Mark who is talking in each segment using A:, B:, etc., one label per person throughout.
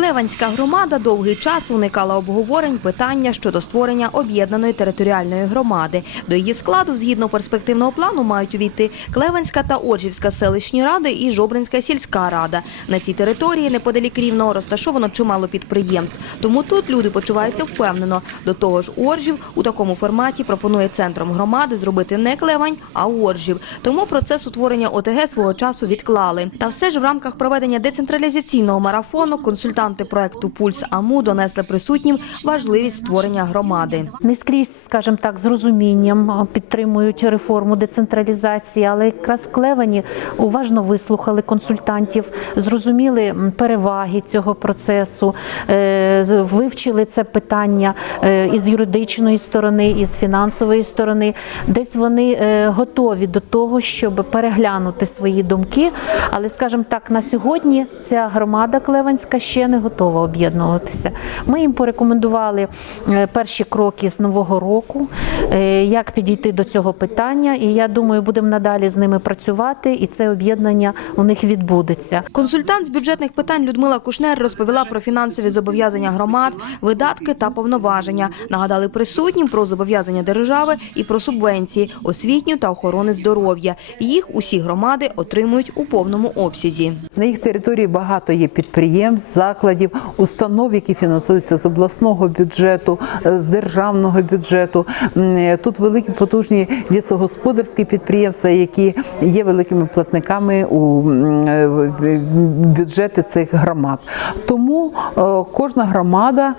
A: Клеванська громада довгий час уникала обговорень питання щодо створення об'єднаної територіальної громади. До її складу, згідно перспективного плану, мають увійти Клеванська та Оржівська селищні ради і Жобринська сільська рада. На цій території неподалік Рівного розташовано чимало підприємств. Тому тут люди почуваються впевнено. До того ж, Оржів у такому форматі пропонує центром громади зробити не Клевань, а Оржів. Тому процес утворення ОТГ свого часу відклали. Та все ж в рамках проведення децентралізаційного марафону консультанти проекту Пульс АМУ донесли присутнім важливість створення громади.
B: не скрізь, скажімо так, з розумінням підтримують реформу децентралізації, але якраз в Клевані уважно вислухали консультантів, зрозуміли переваги цього процесу, е, вивчили це питання е, із юридичної сторони, із фінансової сторони. Десь вони е, готові до того, щоб переглянути свої думки. Але, скажімо так, на сьогодні ця громада Клеванська ще не готова об'єднуватися. Ми їм порекомендували е, перші кроки з нового року, е, як підійти до цього питання. І я думаю, будемо надалі з ними працювати, і це об'єднання у них відбудеться.
A: Консультант з бюджетних питань Людмила Кушнер розповіла про фінансові зобов'язання громад, видатки та повноваження. Нагадали присутнім про зобов'язання держави і про субвенції, освітню та охорони здоров'я. Їх усі громади отримують у повному обсязі.
C: На їх території багато є підприємств, закладів, установ, які фінансуються з обласного бюджету, е, з державного бюджету. Е, Тут великі потужні лісогосподарські підприємства, які є великими платниками у е, бюджети цих громад. Тому кожна громада,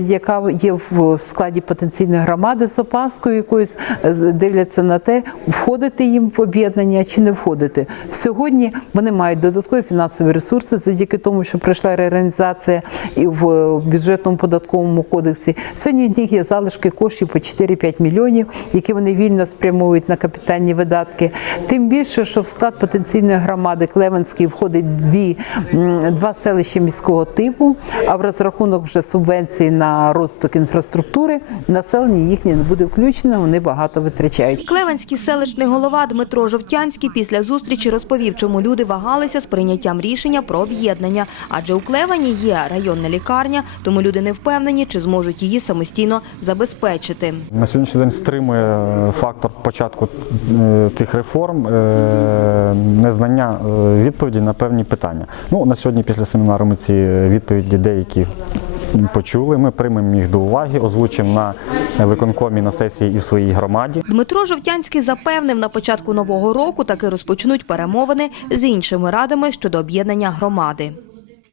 C: яка є в складі потенційної громади з опаскою якоюсь, е, дивляться на те, входити їм в об'єднання чи не входити. Сьогодні вони мають додаткові фінансові ресурси завдяки тому, що пройшла реорганізація і в е, бюджетному податковому кодексі. Сьогодні в них є залишки коштів по 4-5 мільйонів, які вони вільно спрямовують на капітальні видатки. Тим більше, що в склад потенційної громади Клевенський входить дві два селища міського типу. А в розрахунок вже субвенцій на розвиток інфраструктури населення їхнє не буде включено. Вони багато витрачають.
A: Клеванський селищний голова Дмитро Жовтянський після зустрічі розповів, чому люди вагалися з прийняттям рішення про об'єднання. Адже у Клевані є районна лікарня, тому люди не впевнені, чи зможуть її самостійно забезпечити.
D: На сьогоднішній день стримує е, фактор початку е, тих реформ, е, незнання відповіді на певні питання. Ну, на сьогодні після семінару ми ці відповіді деякі почули. Ми приймемо їх до уваги, озвучимо на виконкомі на сесії і в своїй громаді.
A: Дмитро Жовтянський запевнив, на початку нового року таки розпочнуть перемовини з іншими радами щодо об'єднання громади.